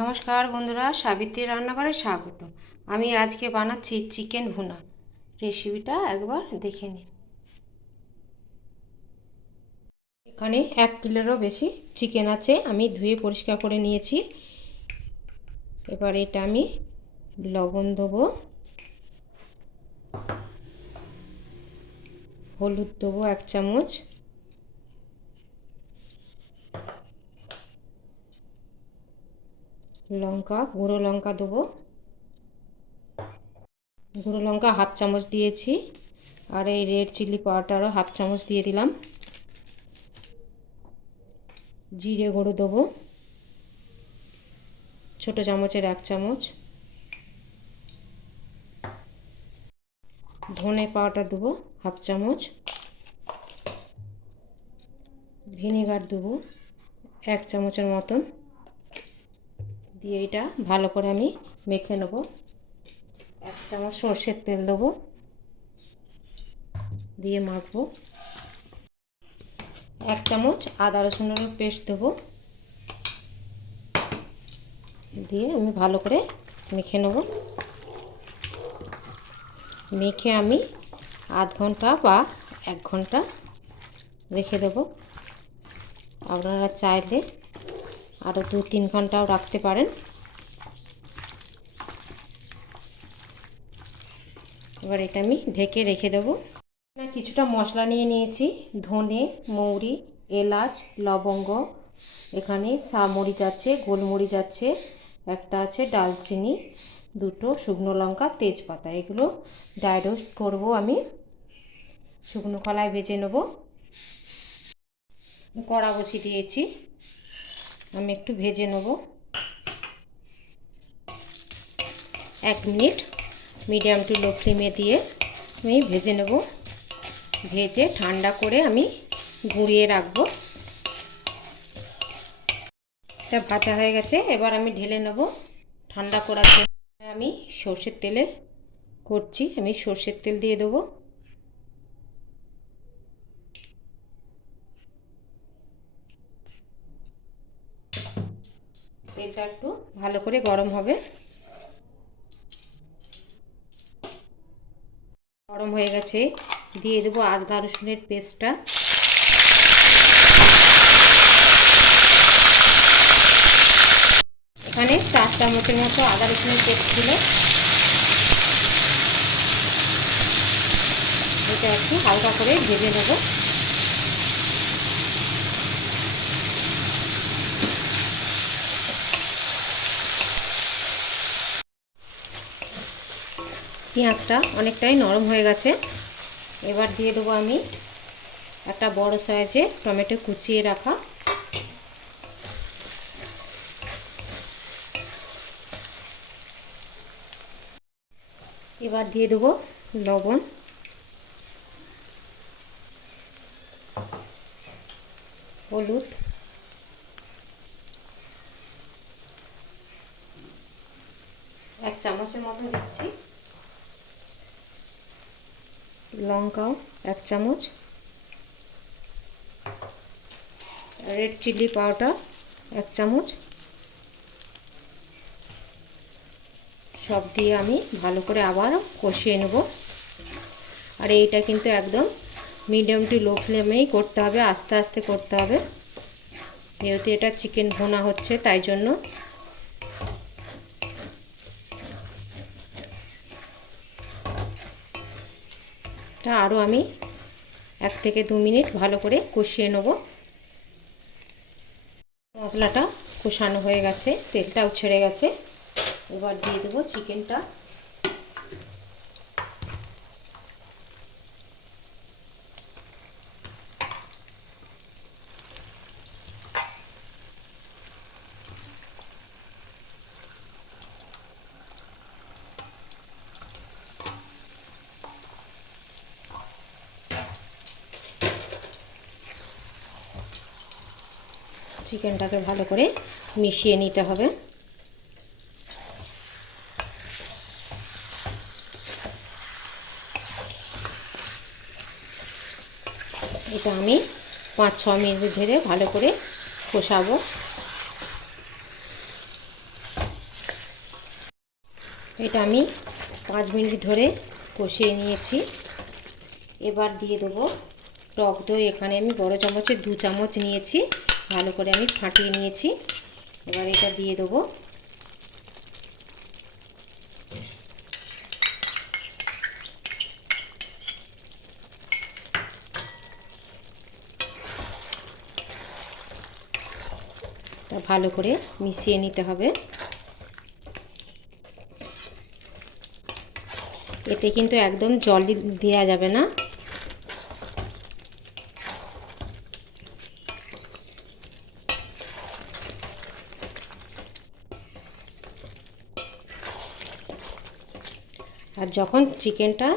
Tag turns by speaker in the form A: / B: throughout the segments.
A: নমস্কার বন্ধুরা, সাবিত্রী রান্নাঘরে স্বাগত। আমি আজকে বানাচ্ছি চিকেন ভুনা। রেসিপিটা একবার দেখে নিন এখানে এক কিলোরও বেশি চিকেন আছে, আমি ধুয়ে পরিষ্কার করে নিয়েছি। এবার এটা আমি লবণ দেবো। হলুদ দেবো এক চামচ। লঙ্কা, গুঁড়ো লঙ্কা দেবো। গুঁড়ো লঙ্কা হাফ চামচ দিয়েছি। আর এই রেড চিলি পাউডারও হাফ চামচ দিয়ে দিলাম। জিরে গুঁড়ো দেবো। ছোটো চামচের এক চামচ। ধনে পাউডার দেবো হাফ চামচ। ভিনেগার দেবো এক চামচের মতন। দিয়ে এটা ভালো করে আমি মেখে নেব। এক চামচ সর্ষের তেল দেবো। দিয়ে মাখবো। এক চামচ আদা রসুনের পেস্ট দেবো। দিয়ে আমি ভালো করে মেখে নেব। মেখে আমি আধ ঘণ্টা বা এক ঘণ্টা রেখে দেবো। আপনারা চাইলে আরও দু তিন ঘন্টাও রাখতে পারেন। এবার এটা আমি ঢেকে রেখে দেবো। কিছুটা মশলা নিয়ে নিয়েছি। ধনে, মৌরি, এলাচ, লবঙ্গ, এখানে মরিচ আছে, গোলমরিচ আছে, একটা আছে ডালচিনি, দুটো শুকনো লঙ্কা, তেজপাতা। এগুলো ড্রাই রোস্ট করব আমি। শুকনো কলায় ভেজে নেব। কড়া বসিয়ে দিয়েছি। আমি একটু ভেজে নেব। এক মিনিট মিডিয়াম টু লো ফ্লেমে দিয়ে আমি ভেজে নেব। ভেজে ঠান্ডা করে আমি গুঁড়িয়ে রাখব। এটা ভাজা হয়ে গেছে, এবার আমি ঢেলে নেব। ঠান্ডা করার জন্য আমি সর্ষের তেলে করছি, আমি সর্ষের তেল দিয়ে দেবো। তেলটা একটু ভালো করে গরম হবে। গরম হয়ে গেছে। দিয়ে দেবো আদা রসুনের পেস্টটা। এখানে চার চামচের মতো আদা রসুনের পেস্ট ছিল। এটা একটু হালকা করে ভেজে নেব। পেঁয়াজটা অনেকটাই নরম হয়ে গেছে। এবার দিয়ে দেবো আমি একটা বড় সাইজে টমেটো কুচিয়ে রাখা। এবার দিয়ে দেবো লবণ। হলুদ। এক চামচের মতো দিচ্ছি। লঙ্কাও এক চামচ। রেড চিলি পাউডার এক চামচ। সব দিয়ে আমি ভালো করে আবার কষিয়ে নেব। আর এইটা কিন্তু একদম মিডিয়াম টু লো ফ্লেমেই করতে হবে, আস্তে আস্তে করতে হবে। যেহেতু এটা চিকেন ভোনা হচ্ছে, তাই জন্য এটা আরও আমি এক থেকে দু মিনিট ভালো করে কষিয়ে নেব। মশলাটা কষানো হয়ে গেছে, তেলটাও ছেড়ে গেছে। এবার দিয়ে দেবো চিকেনটা চিকেনটাকে ভালো করে মিশিয়ে নিতে হবে। এটা আমি পাঁচ, ছ মিনিট ধরে ভালো করে কষাবো। এটা আমি পাঁচ মিনিট ধরে কষিয়ে নিয়েছি। এবার দিয়ে দেবো টক দই। এখানে আমি বড় চামচে দু চামচ নিয়েছি। ভালো করে আমি ফাটিয়ে নিয়েছি। এবার এটা দিয়ে দেবো। ভালো করে মিশিয়ে নিতে হবে। এতে কিন্তু একদম জল দেওয়া যাবে না। আর যখন চিকেনটা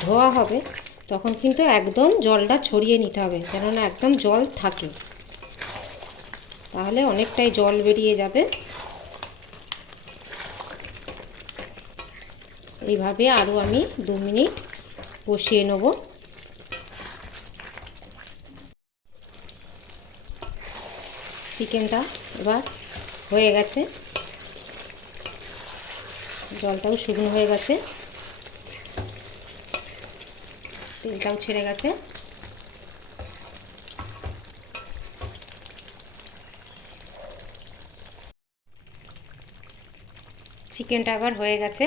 A: ধোয়া হবে, তখন কিন্তু একদম জলটা ছড়িয়ে নিতে হবে, কেননা একদম জল থাকে। তাহলে অনেকটাই জল বেরিয়ে যাবে। এইভাবে আরও আমি দু মিনিট কষিয়ে নেব। চিকেনটা এবার হয়ে গেছে। জলটাও শুকনো হয়ে গেছে। তেলটাও ছেড়ে গেছে। চিকেনটা আবার হয়ে গেছে।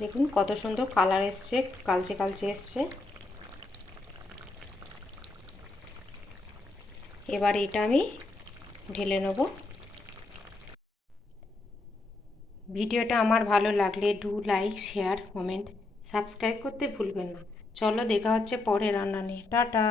A: দেখুন কত সুন্দর কালার এসছে, কালচে কালচে এসছে। এবার এটা আমি ঢেলে নেব। ভিডিওটা আমার ভালো লাগলে do like share comment subscribe করতে ভুলবেন না। চলো দেখা হচ্ছে পরে রান্না নিয়ে। টাটা।